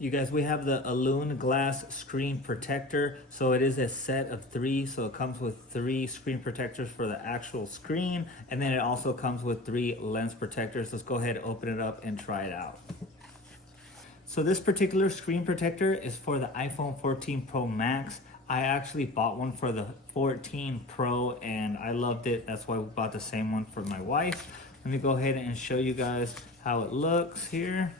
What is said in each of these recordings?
You guys, we have the Alune glass screen protector. So it is a set of 3. So it comes with 3 screen protectors for the actual screen. And then it also comes with 3 lens protectors. Let's go ahead, open it up and try it out. So this particular screen protector is for the iPhone 14 Pro Max. I actually bought one for the 14 Pro and I loved it. That's why we bought the same one for my wife. Let me go ahead and show you guys how it looks here.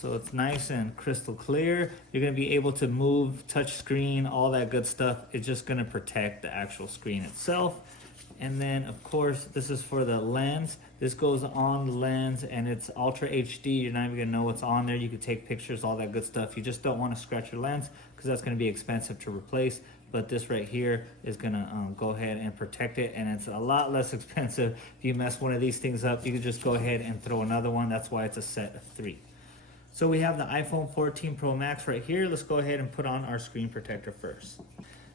So it's nice and crystal clear. You're gonna be able to move, touch screen, all that good stuff. It's just gonna protect the actual screen itself. And then of course, this is for the lens. This goes on the lens and it's Ultra HD. You're not even gonna know what's on there. You can take pictures, all that good stuff. You just don't wanna scratch your lens because that's gonna be expensive to replace. But this right here is gonna go ahead and protect it, and it's a lot less expensive. If you mess one of these things up, you can just go ahead and throw another one. That's why it's a set of 3. So we have the iPhone 14 Pro Max right here. Let's go ahead and put on our screen protector first.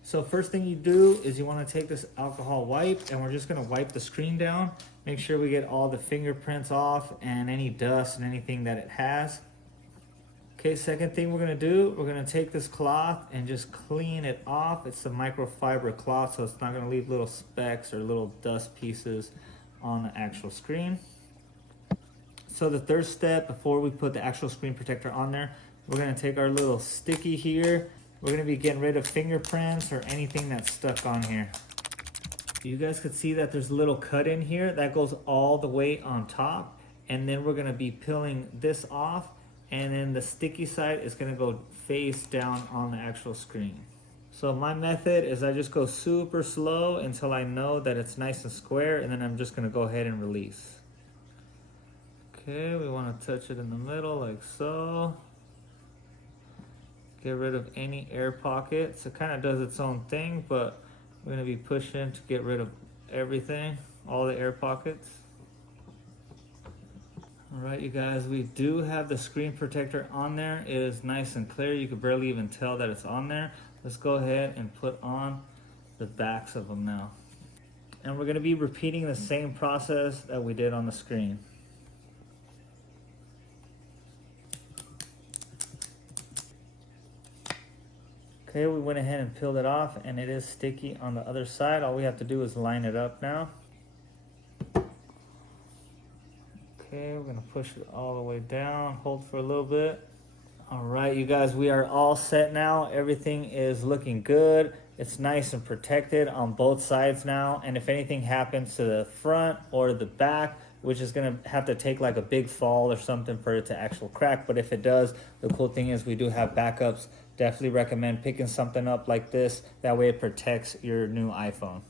So first thing you do is you want to take this alcohol wipe and we're just going to wipe the screen down. Make sure we get all the fingerprints off and any dust and anything that it has. Okay, second thing we're going to do, we're going to take this cloth and just clean it off. It's a microfiber cloth, so it's not going to leave little specks or little dust pieces on the actual screen. So the third step, before we put the actual screen protector on there, we're gonna take our little sticky here. We're gonna be getting rid of fingerprints or anything that's stuck on here. You guys could see that there's a little cut in here that goes all the way on top. And then we're gonna be peeling this off, and then the sticky side is gonna go face down on the actual screen. So my method is I just go super slow until I know that it's nice and square, and then I'm just gonna go ahead and release. Okay, we want to touch it in the middle like so. Get rid of any air pockets. It kind of does its own thing, but we're going to be pushing to get rid of everything, all the air pockets. All right, you guys, we do have the screen protector on there. It is nice and clear. You can barely even tell that it's on there. Let's go ahead and put on the backs of them now. And we're going to be repeating the same process that we did on the screen. Okay, we went ahead and peeled it off and it is sticky on the other side. All we have to do is line it up now. Okay, we're gonna push it all the way down, hold for a little bit. All right, you guys, we are all set now. Everything is looking good. It's nice and protected on both sides now. And if anything happens to the front or the back, which is gonna have to take like a big fall or something for it to actually crack. But if it does, the cool thing is we do have backups. Definitely recommend picking something up like this. That way it protects your new iPhone.